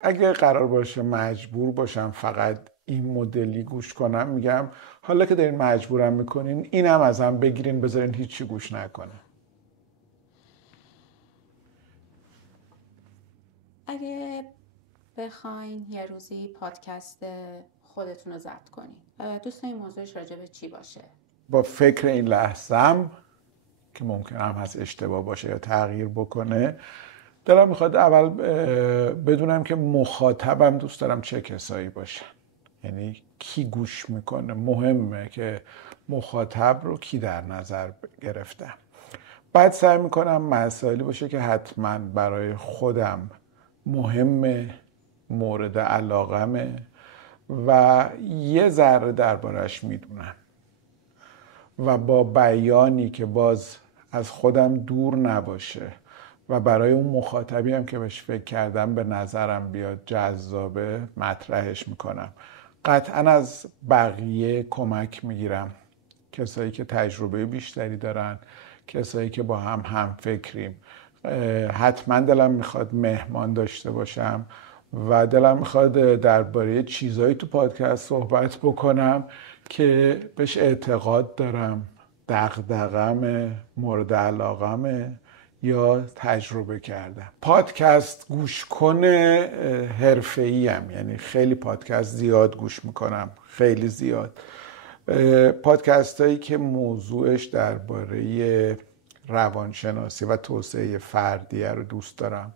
اگه قرار باشه مجبور باشم فقط این مدلی گوش کنم، میگم حالا که دارین مجبورم میکنین اینم ازم بگیرین بذارین هیچی گوش نکنه. اگه بخواین یه روزی پادکست خودتون رو ضبط کنین، دوست دارین موضوعش راجع به چی باشه؟ با فکر این لحظم که ممکنه هم هست اشتباه باشه یا تغییر بکنه، دلم میخواد اول بدونم که مخاطبم دوست دارم چه کسایی باشن. یعنی کی گوش میکنه، مهمه که مخاطب رو کی در نظر گرفتم. بعد سعی میکنم مسائلی باشه که حتما برای خودم مهمه، مورد علاقمه و یه ذره دربارش میدونم و با بیانی که باز از خودم دور نباشه و برای اون مخاطبی هم که بهش فکر کردم به نظرم بیاد جذابه مطرحش میکنم. قطعا از بقیه کمک میگیرم، کسایی که تجربه بیشتری دارن، کسایی که با هم فکریم. حتما دلم میخواد مهمان داشته باشم و دلم میخواد درباره چیزایی تو پادکست صحبت بکنم که بهش اعتقاد دارم، دغدغم، مورد علاقمه یا تجربه کردم. پادکست گوش کنه حرفه‌ای ام، یعنی خیلی پادکست زیاد گوش میکنم، خیلی زیاد. پادکست هایی که موضوعش درباره روانشناسی و توسعه فردیه رو دوست دارم.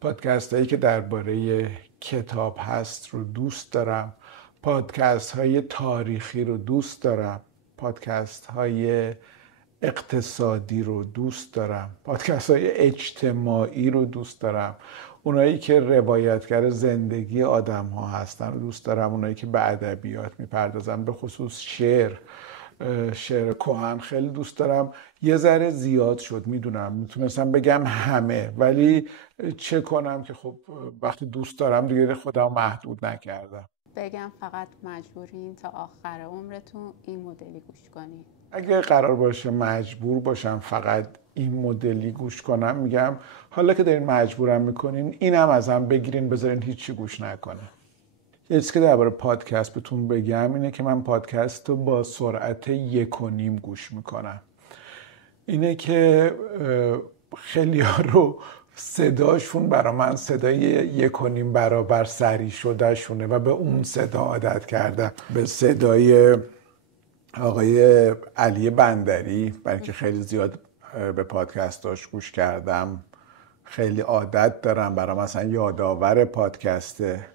پادکست هایی که درباره کتاب هست رو دوست دارم. پادکست های تاریخی رو دوست دارم. پادکست های اقتصادی رو دوست دارم. پادکست های اجتماعی رو دوست دارم. اونایی که روایتگر زندگی آدم ها هستن رو دوست دارم. اونایی که به ادبیات میپردازن، به خصوص شعر کهن خیلی دوست دارم. یه ذره زیاد شد میدونم، میتونستم بگم همه، ولی چه کنم که خب وقتی دوست دارم دیگه خودم محدود نکردم. بگم فقط مجبورین تا آخر عمرتون این مدلی گوش کنین؟ اگه قرار باشه مجبور باشم فقط این مدلی گوش کنم، میگم حالا که دارین مجبورم میکنین اینم ازم بگیرین بذارین هیچی گوش نکنه. یه چیزی که درباره پادکست بهتون بگم اینه که من پادکست رو با سرعت 1.5 گوش میکنم. اینه که خیلی ها رو صداشون برا من صدای 1.5 برابر سریع شده شونه و به اون صدا عادت کردم، به صدای آقای علی بندری، برای که خیلی زیاد به پادکستاش گوش کردم، خیلی عادت دارم، برای مثلا یادآور پادکسته.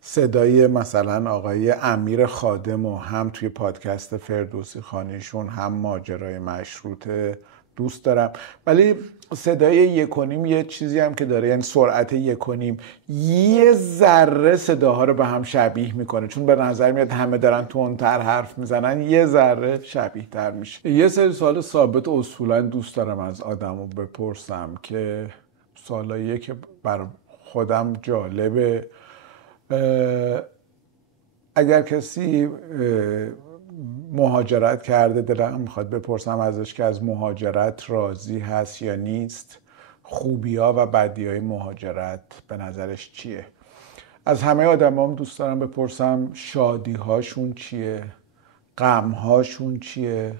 صدای مثلا آقای امیر خادم و هم توی پادکست فردوسی خانیشون هم ماجرای مشروطه دوست دارم. ولی صدای 1.5 یه چیزی هم که داره، یعنی سرعت 1.5 یه ذره صداها رو به هم شبیه میکنه، چون به نظر میاد همه دارن تندتر حرف میزنن، یه ذره شبیه تر میشه. یه سری سوال ثابت اصولا دوست دارم از آدمو بپرسم که سوالاییه که بر خودم جالبه. اگر کسی مهاجرت کرده دلم میخواد بپرسم ازش که از مهاجرت راضی هست یا نیست، خوبی‌ها و بدی‌های مهاجرت به نظرش چیه. از همه آدمام دوست دارم بپرسم شادی‌هاشون چیه، غم‌هاشون چیه،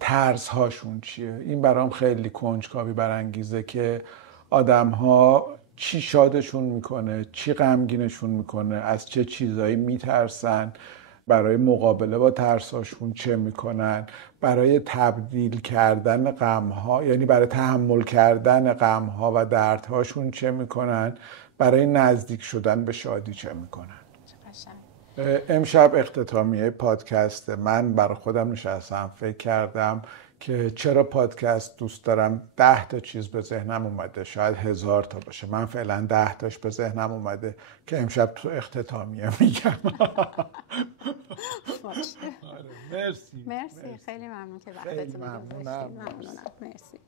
ترس‌هاشون چیه. این برام خیلی کنجکاوی برانگیزه که آدم‌ها چی شادشون میکنه، چی غمگینشون میکنه، از چه چیزایی میترسن، برای مقابله با ترساشون چه میکنن، برای تبدیل کردن غمها، یعنی برای تحمل کردن غمها و دردهاشون چه میکنن، برای نزدیک شدن به شادی چه میکنن. امشب اختتامیه پادکست من برای خودم نشستم فکر کردم که چرا پادکست دوست دارم. 10 تا چیز به ذهنم اومده، شاید 1000 تا باشه، من فعلا 10 تاش به ذهنم اومده که امشب تو اختتامیه میگم. مرسی. خیلی ممنون که وقتتون رو گذاشتید. ممنونم. مرسی.